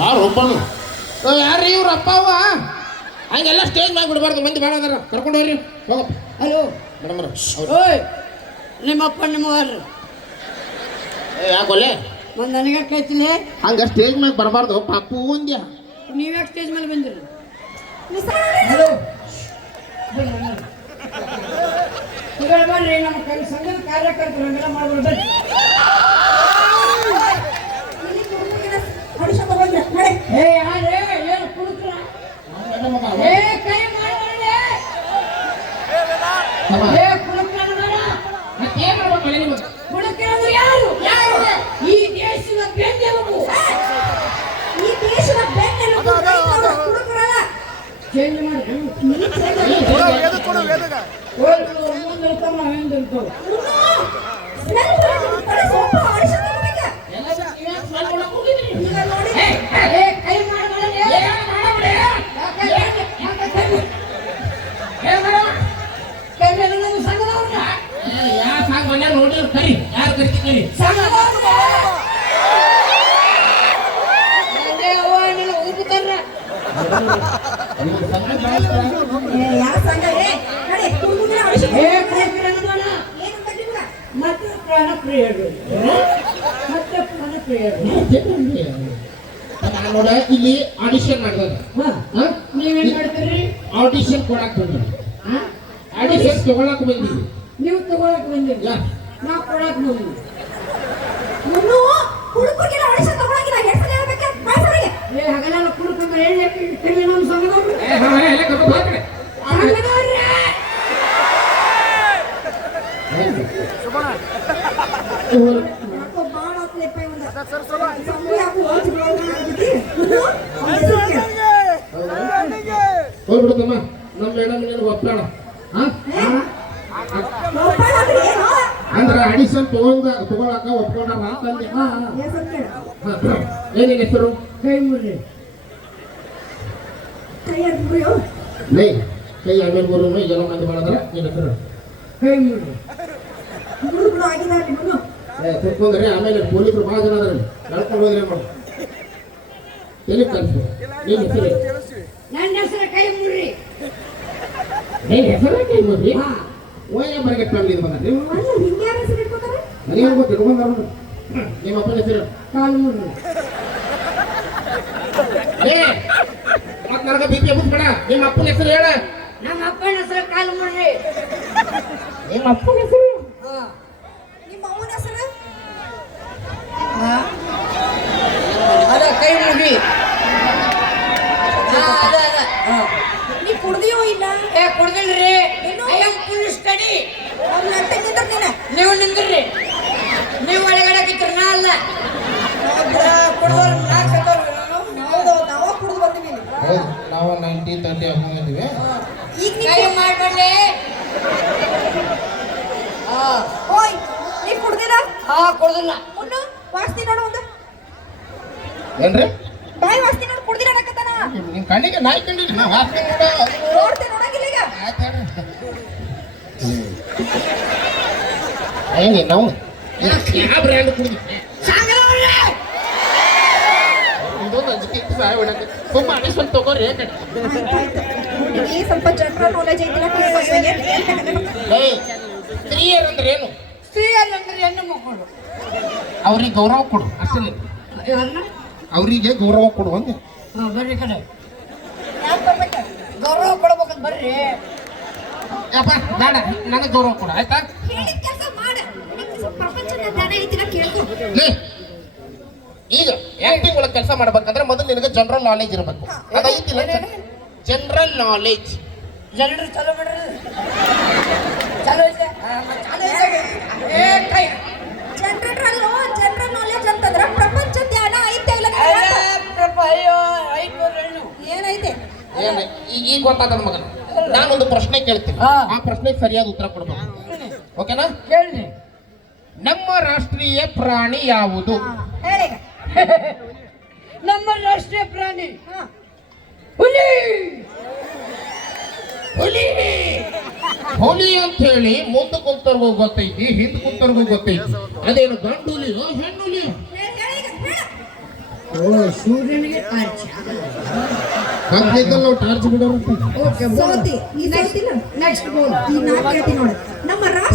ಯಾರು ಒಬ್ಬನು ಯಾರು ಇವ್ರ ಅಪ್ಪ ಅವ್ವ ಹಂಗೆಲ್ಲ ಸ್ಟೇಜ್ ಮ್ಯಾಗ ಬಿಡಬಾರ್ದು ಮಂದಿ ಭಾಳ ಅದಾರ ಕರ್ಕೊಂಡು ಹೋಗ್ರಿ ಹೋಗಪ್ಪ. ಹಲೋ ಮೇಡಮ್ರ ಓಯ್ ನಿಮ್ಮಪ್ಪ ನಿಮ್ಮವ್ರು ಯಾಕೊಲ್ಲೆ ಒಂದು ನನಗೆ ಕೇಳ್ತೀನಿ. ಹಂಗ ಸ್ಟೇಜ್ ಮ್ಯಾಗ ಬರಬಾರ್ದು ಪಾಪು ಒಂದ್ಯಾ. ನೀವ್ಯಾಕೆ ಸ್ಟೇಜ್ ಮೇಲೆ ಬಂದಿರಿ? ಬರ್ರಿ ನಮ್ಮ ಸಂಘದ ಕಾರ್ಯಕರ್ತರು ಹಂಗೆಲ್ಲ ಮಾಡ್ಬೋದು. ಏ ಯಾರೇ ಏನು ಕುಡುಕ್ರ? ಏ ಕೈ ಮಾಡ್ಬಾರ್ದೆ. ಏ ಕುಡುಕ್ರ ಬೇಡ. ಕುಡುಕ್ರ ಅಂದ್ರೆ ಯಾರು? ಈ ದೇಶದ ಬೆನ್ನೆಲುಬು. ಈ ದೇಶದ ಬೆನ್ನೆಲುಬು ಕುಡುಕ್ರಲ್ಲ. ಚೇಂಜ್ ಮಾಡಿ ಮತ್ತೆ ಪ್ರಾಣಪ್ರಿಯರು ನೋಡ ಇಲ್ಲಿ ಆಡಿಷನ್ ಮಾಡಿದ ನೀವೇನ್ ಮಾಡ್ತೀರಿ? ಆಡಿಷನ್ ಕೊಡಕ್ ಬಂದಿರಿ. ಆಡಿಷನ್ ತಗೊಳಕ್ ಬಂದಿರಿ. ನೀವು ತಗೊಳಕ್ ಬಂದಿಲ್ಲ, ನಾ ಕೊಡಕ್ ಬಂದಿಲ್ಲ. ಮುನ್ನು ಕುಡುಕರಿಗೆ ಆಡಿಷನ್ ತಗೊಳಕಿಲ್ಲ. ಹೆಸರು ಹೇಳ್ಬೇಕು ಮಾಸ್ಟರಿಗೆ. ಏ ಹಗಲೆಲ್ಲ ಕುಡುಕಂದ್ರೆ ಏನ್ ಹೇಳ್ತೀವಿ ನಮ್ಮ ಸಂಘದವ್ರು? ಹೋಗ್ಬಿಡುತ್ತಮ್ಮ ನಮ್ಮ ಮೇಡಮ್ ನಿನಗೆ ಒಪ್ಪಾಳ ಅಂದ್ರೆ ಆಡಿಷನ್ ತಗೊಳಕ ಒಪ್ಕೊಂಡಾರ ಅಂತಂದೆ. ಏನೇನು ಹೆಸರು? ಕೈ ಮುರ್ರಿ. ಲೈ ಕೈ ಆಮೇಲೆ ಬರೋ ಎಲ್ಲ ಮಂದಿ ಮಾಡಿದ್ರ ನಿನ್ನ ಹೆಸರು ಕೈ ಮುರ್ರಿ. ಕುತ್ಕೊಂಡ್ರೆ ಆಮೇಲೆ ಪೊಲೀಸರು ಭಾಳ ಜನ ಅದ್ರಲ್ಲಿ ನಡ್ಕೊಂಡು ಹೋದ್ರೆ ಮಾಡು ಎಲ್ಲಿ ಕಲ್ಸು. ನಿನ್ನ ಹೆಸರು? ನನ್ನ ಹೆಸರು ಕೈ ಮುರ್ರಿ. ನಿನ್ನ ಹೆಸರು ಕೈ ಮುರ್ರಿ? ಓಯ ಬರಗಟ್ಟ ಫ್ಯಾಮಿಲಿ ಬಂದ ನೀವು ನನಗೆ ಗೊತ್ತು ಇಟ್ಕೊಂಡ ನಿಮ್ಮ ಅಪ್ಪನ ಹೆಸರು? ಕಾಲು ಮುರ್ರಿ. ಮತ್ ನನಗೆ ಬಿ ಪಿ ಬೇಡ. ನಿಮ್ಮ ಅಪ್ಪನ ಹೆಸರು ಹೇಳ. ನಮ್ಮ ಅಪ್ಪನ ಹೆಸರು ಕಾಲು ಮುರ್ರಿ. ನಿಮ್ಮ ಅಪ್ಪನ ಹೆಸರು? ನಿಮ್ಮ ಅವನ ಹೆಸರು? ಅದ ಕೈ ಮುರ್ರಿ. ನೀ ಕುಡ್ದಿಯೋ ಇಲ್ಲ? ಏ ಕುಡ್ದಿಲ್ರಿ. I am full study. ಅವ್ರು ನೆಟ್ಟಗೆ ನಿಂತಿರ್ತೀನಿ. ನೀವು ನಿಂದ್ರಿ. ನೀವು ಒಳಗಡೆ ಬಿಟ್ಟರೆ ನಾ ಅಲ್ಲ. ಕುಡ್ದವ್ರು ನಾ ಸತ್ತವ್ರು. ಹೌದು ನಾವು ಕುಡ್ದು ಬರ್ತೀವಿ. ಹೌದು ನಾವು 1930 ಹಾಕೊಂಡಿದ್ದೀವಿ. ಈಗ ಕೈ ಮಾಡ್ಬಳ್ಳಿ. ಓಯ್ ನೀ ಕುಡ್ದಿಲ್ಲ? ಕುಡ್ದಿಲ್ಲ. ಮುನ್ನು ವಾಸ್ತಿ ನೋಡು ಒಂದು. ಏನ್ರಿ ಬಾಯಿ ವಾಸ್ತಿ ನೋಡು. ಕುಡ್ದಿಲ್ಲ ಅನ್ನಕತ್ತಾನ. ನಿಮ್ ಕಣ್ಣಿಗೆ ನಾಯಿ ಕಂಡಿಲ್ಲ ನೋಡ್ತೀನಿ ನೋಡಂಗಿಲ್ಲ ಈಗ. ಏನಿ ನಾವು ಯಾವ ಬ್ರ್ಯಾಂಡ್ ಕುಡಿದ್ವಿ ಇದೊಂದು ಅಂಜಿಕೆ ಸಹಾಯ ಬಿಡಕ್ಕೆ ತುಂಬ ಅಡಿಷನ್ ತಗೋರಿ ಈ ಸ್ವಲ್ಪ ಜನರಲ್ ನಾಲೆಜ್ ಐತಿಲ್ಲ. ಸ್ತ್ರೀಯರ್ ಅಂದ್ರೆ ಏನು? ಸ್ತ್ರೀಯರಂದ್ರೆ ಹೆಣ್ಣು ಮಕ್ಕಳು. ಅವ್ರಿಗೆ ಗೌರವ ಕೊಡು ಅಷ್ಟೇ. ಅವರಿಗೆ ಗೌರವ ಕೊಡು ಅಂದೆ. ಬರ್ರಿ ಕಡೆ ಗೌರವ ಕೊಡ್ಬೇಕಂತ ಬರ್ರಿ. ಯಪ್ಪ ಬೇಡ ನನಗೆ ಗೌರವ ಕೊಡು ಆಯ್ತಾ? ಹೇಳಿದ ಕೆಲಸ ಮಾಡು. ಪ್ರಪಂಚದ ಜ್ಞಾನ ಐತಿಲ್ಲ ಕೇಳ್ಕೊ. ಈಗ ಆಕ್ಟಿಂಗ್ ಒಳಗೆ ಕೆಲಸ ಮಾಡ್ಬೇಕಂದ್ರೆ ಮೊದಲು ನಿನಗೆ ಜನರಲ್ ನಾಲೆಜ್ ಇರಬೇಕು. ಅದೈತಿಲ್ಲ ಜನರಲ್ ನಾಲೆಜ್. ಜನರು ಚಲೋ ಬಿಡ್ರಿ. ಚಲೋ ಐತೆ. ಜನರಲ್ ನಾಲೆಜ್ ಅಂತಂದ್ರ ಪ್ರಪಂಚದ ಜ್ಞಾನ ಐತೆ ಇಲ್ಲ? ಏನೈತೆ? ಈಗ ಗೊತ್ತಾದ ಮಗನ ನಾನೊಂದು ಪ್ರಶ್ನೆ ಕೇಳ್ತೀನಿ. ಆ ಪ್ರಶ್ನೆಗೆ ಸರಿಯಾದ ಉತ್ತರ ಕೊಡ್ಬೇಕು. ಓಕೆನಾ? ಕೇಳಿ. ನಮ್ಮ ರಾಷ್ಟ್ರೀಯ ಪ್ರಾಣಿ ಯಾವುದು? ಹೇಳಿ. ನಮ್ಮ ರಾಷ್ಟ್ರೀಯ ಪ್ರಾಣಿ ಹುಲಿ. ಹುಲಿ ಹುಲಿ ಅಂತ ಹೇಳಿ ಮುಂದೆ ಕುಂತರ್ಗೂ ಗೊತ್ತೈತಿ, ಹಿಂದ್ ಕುಂತರ್ಗೂ ಗೊತ್ತೈತಿ. ಅದೇನು ಗಂಡು ಹುಲಿಯೋ ಹೆಣ್ಣು ಹುಲಿಯೋ? ಓ ಸೂರ್ಯನಿಗೆ ಟಾರ್ಚ್ ಕತ್ಲಿದ್ದಲ್ಲ ನಾವು ಟಾರ್ಚ್ ಬಿಡೋರು ಓಕೆ ಸೋತಿ ಈ ಸೋತಿಲ್ಲ ನೆಕ್ಸ್ಟ್ ಗೋಲ್ ಈ ನಾಲ್ಕು ಹೇಳ್ತೀನಿ ನೋಡಿ ನಮ್ಮ ರಾಷ್ಟ್ರ